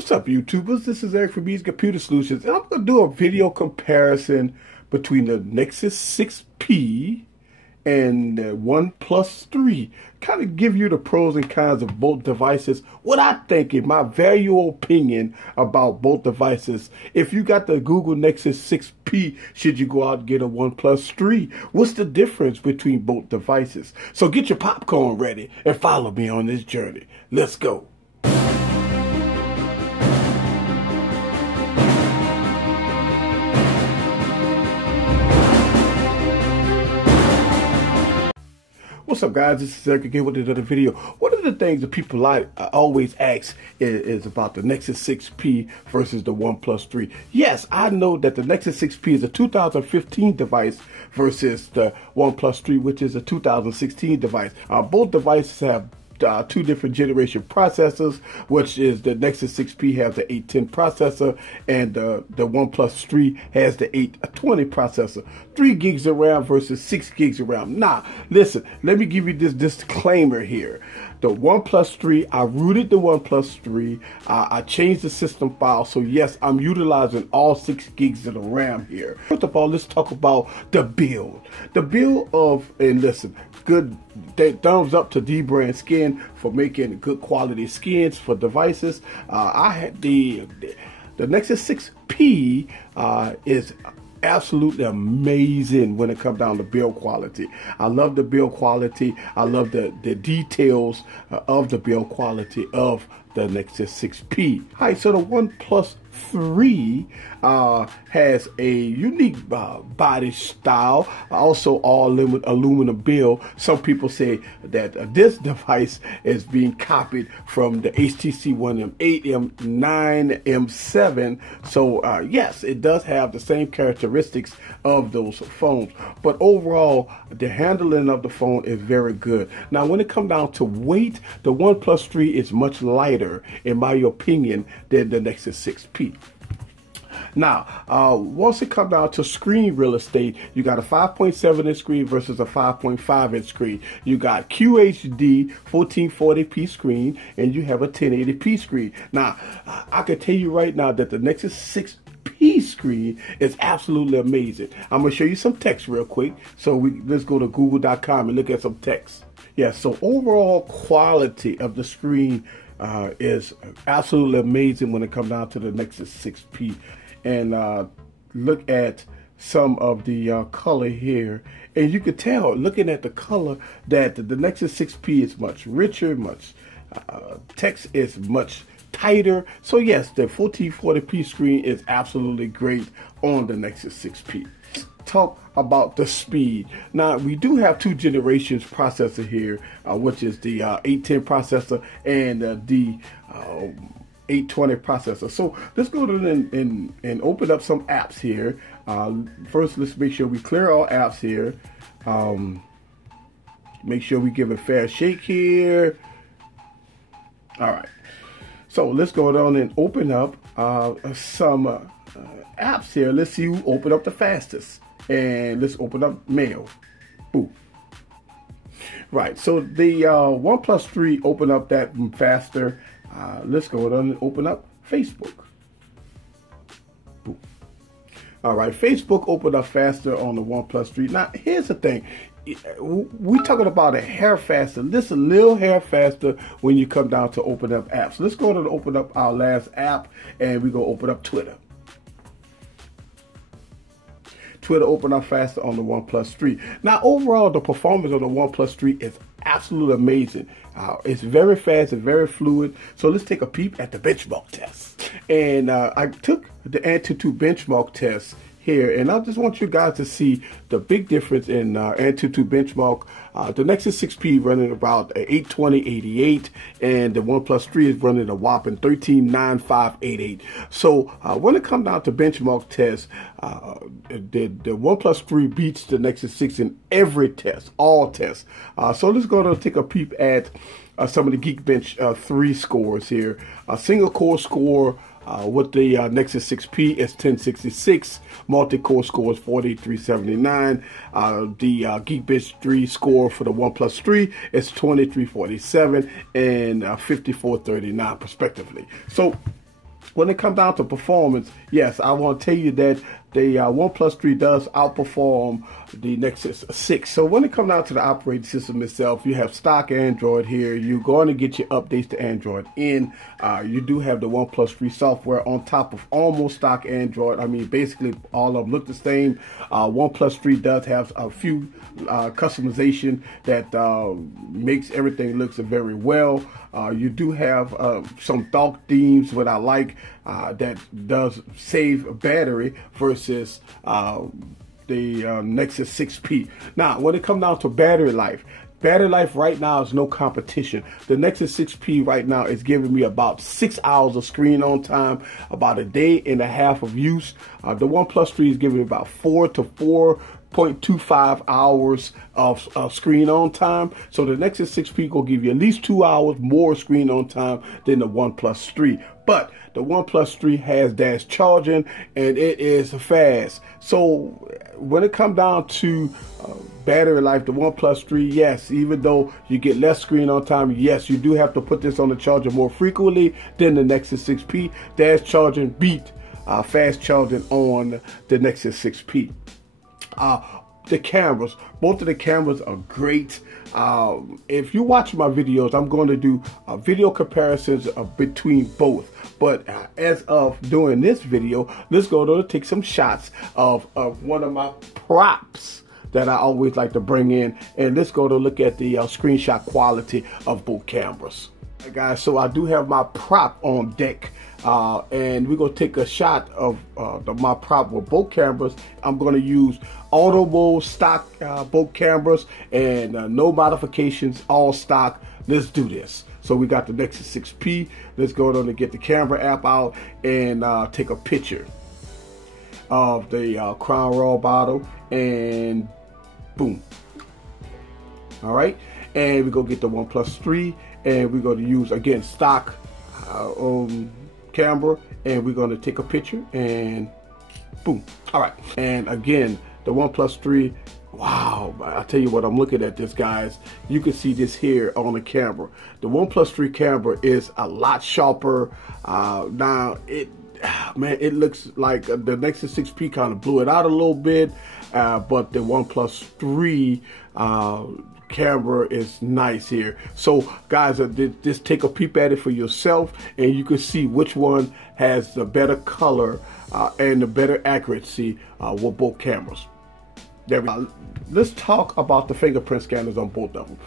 What's up, YouTubers? This is Eric from Eazy Computer Solutions, and I'm going to do a video comparison between the Nexus 6P and the OnePlus 3. Kind of give you the pros and cons of both devices, what I think in my valuable opinion about both devices. If you got the Google Nexus 6P, should you go out and get a OnePlus 3? What's the difference between both devices? So get your popcorn ready and follow me on this journey. Let's go. What's up, guys? This is Eric again with another video. One of the things that people always ask is about the Nexus 6P versus the OnePlus 3. Yes, I know that the Nexus 6P is a 2015 device versus the OnePlus 3, which is a 2016 device. Both devices have two different generation processors, which is the Nexus 6P has the 810 processor and the OnePlus 3 has the 820 processor. 3 gigs of RAM versus 6 gigs of RAM. Now, listen, let me give you this disclaimer here. The OnePlus 3, I rooted the OnePlus 3. I changed the system file. So yes, I'm utilizing all 6 gigs of the RAM here. First of all, let's talk about the build. The build of, and listen, good thumbs up to D-Brand Skin for making good quality skins for devices. I had the Nexus 6P is absolutely amazing when it comes down to build quality. I love the build quality. I love the details of the build quality of the Nexus 6P. All right, so the OnePlus 3 has a unique body style, also all aluminum build. Some people say that this device is being copied from the HTC One M8, M9, M7. So yes, it does have the same characteristics of those phones, but overall the handling of the phone is very good. Now when it comes down to weight, the OnePlus 3 is much lighter in my opinion than the Nexus 6P. Now, once it comes down to screen real estate, you got a 5.7 inch screen versus a 5.5 inch screen. You got QHD 1440p screen and you have a 1080p screen. Now, I can tell you right now that the Nexus 6P screen is absolutely amazing. I'm going to show you some text real quick. So let's go to google.com and look at some text. Yeah, so overall quality of the screen is absolutely amazing when it comes down to the Nexus 6P. And look at some of the color here, and you could tell looking at the color that the Nexus 6P is much richer, much text is much tighter. So yes, the 1440p screen is absolutely great on the Nexus 6P. Talk about the speed. Now we do have 2 generations processor here, which is the 810 processor and the 820 processor. So let's go to and open up some apps here. First, let's make sure we clear all apps here. Make sure we give a fair shake here. All right. So let's go down and open up some apps here. Let's see who opened up the fastest. And let's open up Mail. Boom. Right. So the OnePlus 3 opened up that faster. Let's go down and open up Facebook. Boom. All right, Facebook opened up faster on the OnePlus 3. Now, here's the thing. We're talking about a hair faster. This is a little hair faster when you come down to open up apps. Let's go to open up our last app, and we're going to open up Twitter. Twitter opened up faster on the OnePlus 3. Now, overall, the performance of the OnePlus 3 is absolutely amazing. It's very fast and very fluid. So let's take a peep at the benchmark test. And I took the Antutu benchmark test here, and I just want you guys to see the big difference in Antutu benchmark. The Nexus 6P running about 820/88, and the OnePlus 3 is running a whopping 1395/88. So when it comes down to benchmark tests, the OnePlus 3 beats the Nexus 6 in every test, all tests. So let's go to take a peep at some of the Geekbench 3 scores here. A single core score with the Nexus 6P is 1066, multi-core score is 4379. The Geekbench 3 score for the OnePlus 3 is 2347 and 5439 respectively. So when it comes down to performance, yes, I want to tell you that the OnePlus 3 does outperform the Nexus 6. So when it comes down to the operating system itself, you have stock Android here. You're going to get your updates to Android in. You do have the OnePlus 3 software on top of almost stock Android. I mean, basically all of them look the same. OnePlus 3 does have a few customization that makes everything looks very well. You do have some dark themes, what I like, that does save battery versus the Nexus 6P. Now, when it comes down to battery life right now is no competition. The Nexus 6P right now is giving me about 6 hours of screen on time, about a day and a half of use. The OnePlus 3 is giving me about 4 to 4.25 hours of screen on time. So the Nexus 6P will give you at least 2 hours more screen on time than the OnePlus 3. But the OnePlus 3 has dash charging and it is fast. So when it comes down to battery life, the OnePlus 3, yes, even though you get less screen on time, yes, you do have to put this on the charger more frequently than the Nexus 6P. Dash charging beat fast charging on the Nexus 6P. The cameras, both of the cameras are great. If you watch my videos, I'm going to do video comparisons between both. But as of doing this video, let's go to take some shots of one of my props that I always like to bring in. And let's go to look at the screenshot quality of both cameras. Right, guys, so I do have my prop on deck. And we're going to take a shot of my prop with both cameras. I'm going to use auto mode stock both cameras and no modifications, all stock. Let's do this. So we got the Nexus 6P. Let's go on and get the camera app out and take a picture of the Crown Royal bottle and boom. All right. And we're going to get the OnePlus 3 and we're going to use, again, stock camera, and we're going to take a picture and boom. All right. And again, the OnePlus 3, wow, I tell you what, I'm looking at this, guys. You can see this here on the camera. The OnePlus 3 camera is a lot sharper. Now it looks like the Nexus 6P kind of blew it out a little bit, but the OnePlus 3 camera is nice here. So guys, just take a peep at it for yourself and you can see which one has the better color and the better accuracy with both cameras. There we go. Let's talk about the fingerprint scanners on both of them.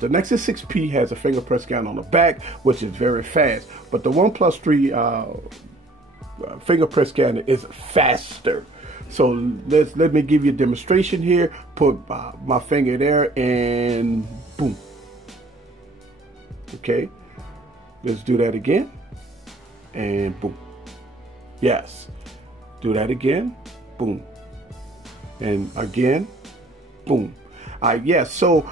The Nexus 6P has a fingerprint scanner on the back, which is very fast, but the OnePlus 3 fingerprint scanner is faster. So let me give you a demonstration here. Put my finger there and boom. Okay, let's do that again and boom. Yes, do that again, boom, and again, boom. Yes, so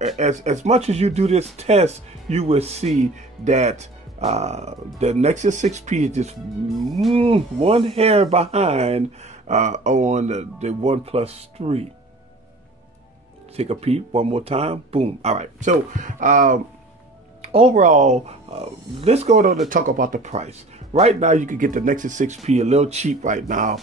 as much as you do this test, you will see that the Nexus 6P is just one hair behind on the OnePlus 3. Take a peep one more time. Boom. All right. So overall, let's go on and talk about the price. Right now, you can get the Nexus 6P a little cheap right now.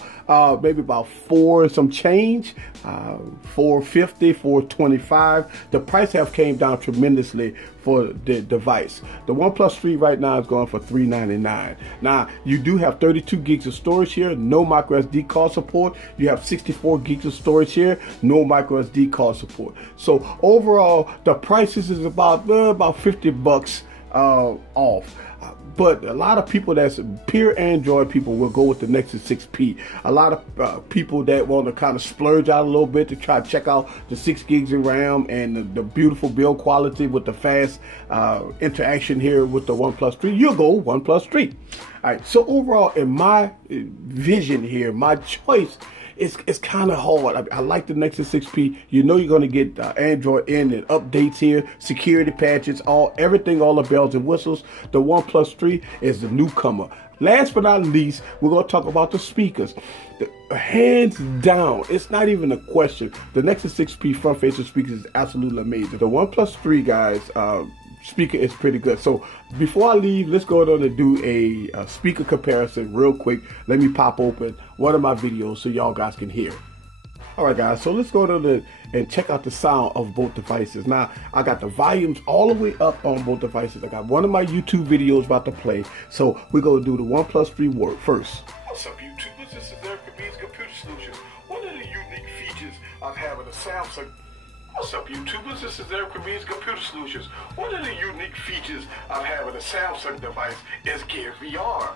Maybe about $4 and some change, $450, $425. The price have came down tremendously for the device. The OnePlus 3 right now is going for $399. Now, you do have 32 gigs of storage here, no micro SD card support. You have 64 gigs of storage here, no micro SD card support. So overall, the prices is about $50 off. But a lot of people that's pure Android people will go with the Nexus 6P. A lot of people that want to kind of splurge out a little bit to try to check out the 6 gigs of RAM and the beautiful build quality with the fast interaction here with the OnePlus 3, you'll go OnePlus 3. All right, so overall, in my vision here, my choice, it's kind of hard. I like the Nexus 6P. You know you're going to get Android in and updates here, security patches, everything, all the bells and whistles. The OnePlus 3 is the newcomer. Last but not least, we're going to talk about the speakers. Hands down, it's not even a question. The Nexus 6P front-facing speakers is absolutely amazing. The OnePlus 3, guys, speaker is pretty good. So before I leave, let's go on and do a speaker comparison real quick. Let me pop open one of my videos so y'all guys can hear. All right, guys, so let's go on and check out the sound of both devices. Now, I got the volumes all the way up on both devices. I got one of my YouTube videos about to play, so we're going to do the OnePlus 3 work first. What's up, YouTubers? This is Eazy Computer Solutions. One of the unique features of having a Samsung. What's up, YouTubers? This is Eazy Computer Solutions. One of the unique features of having a Samsung device is Gear VR.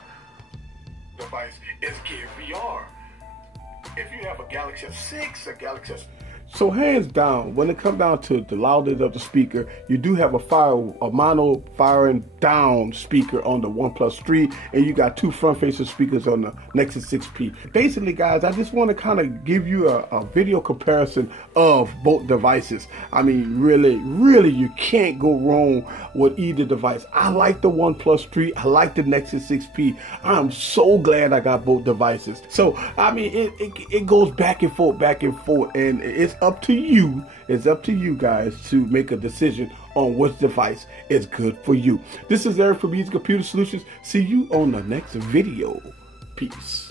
If you have a Galaxy S6, a Galaxy S... So hands down, when it comes down to the loudness of the speaker, you do have a mono firing down speaker on the OnePlus 3, and you got two front-facing speakers on the Nexus 6P. Basically, guys, I just want to kind of give you a video comparison of both devices. I mean, really, you can't go wrong with either device. I like the OnePlus 3. I like the Nexus 6P. I'm so glad I got both devices. So, I mean, it goes back and forth, and it's up to you. It's up to you guys to make a decision on which device is good for you. This is Eric from Eazy Computer Solutions. See you on the next video. Peace.